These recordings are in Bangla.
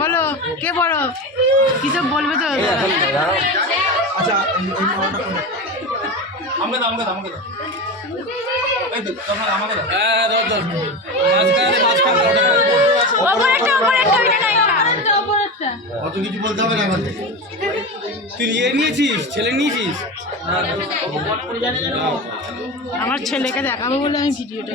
বলো কে বড় কি সব বলবে তো আচ্ছা আমাকে দাও আমাকে দাও আমাকে দাও এই তো তখন আমাকে দাও দর কত কিছু বলতে হবে না এখন থেকে তুই ইয়ে নিয়েছিস ছেলে নিয়েছিস আমার ছেলেকে দেখাবো বলে আমি ভিডিওটা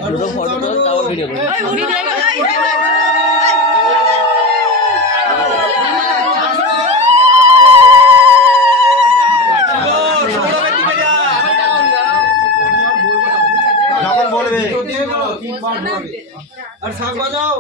যখন বলবে আর শাক বাজাও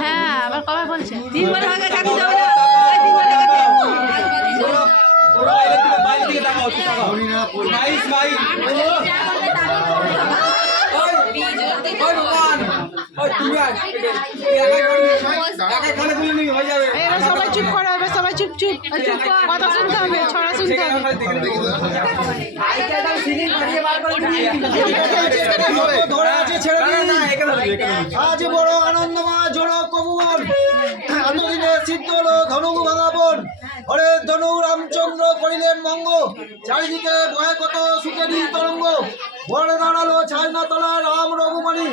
হ্যাঁ আবার কবে বলছে এবার সবাই চুপ করো এবার সবাই চুপ চুপ কথা শুনতে হবে ছড়া শুনতে হবে আজ বড় আনন্দময় জোড় কবুবন এতদিনে সিদ্ধ হলো ধনু ভাঙাবন হরে ধনু রামচন্দ্র করিলেন মঙ্গ চারিদিকে ভয় কত সুখেরই তরঙ্গ বড় দাঁড়ালো ছাইনা তলা রাম রঘুমণি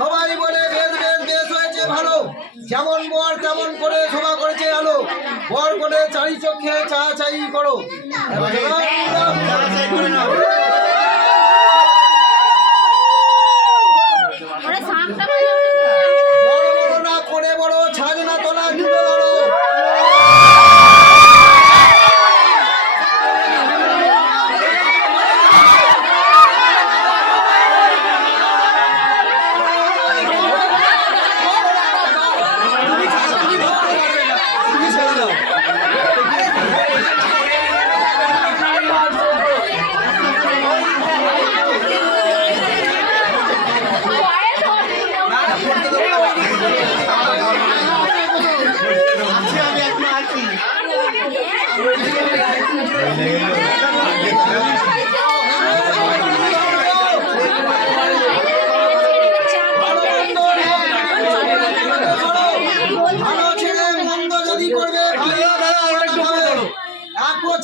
সবাই বলে বেশ বেশ বেশ হয়েছে ভালো যেমন বর তেমন করে সভা করেছে আলো বর করে চারি চোখে চা চাই করো বড় বড় না করে বড় ছাজনা তোলা জুড়ে দাঁড়ো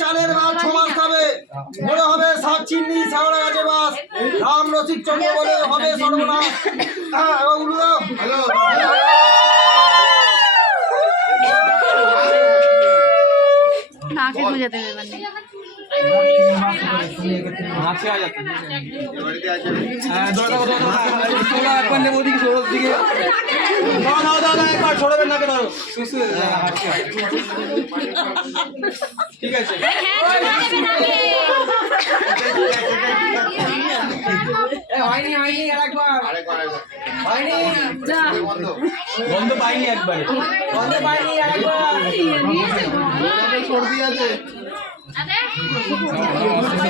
চালের ভাত 6 মাস খাবে বড় হবে শাক চিন্নি শাওড়া গাছে বাস রাম রসিক চন্দ্র বলে হবে সর্বনাশ হ্যালো নাকে বুঝাতে হবে মানে আছে আ যাচ্ছে হ্যাঁ দরকার তোরা একবার নেব ওদিকে সরো দিকে দাও দাও দাও একবার ছড়াবেন না কেন সুসু ঠিক আছে হয়নি হয়নি আরেকবার হয়নি বন্ধ পাইনি একবার বন্ধ পাইনি আরেকবার সর্দি আছে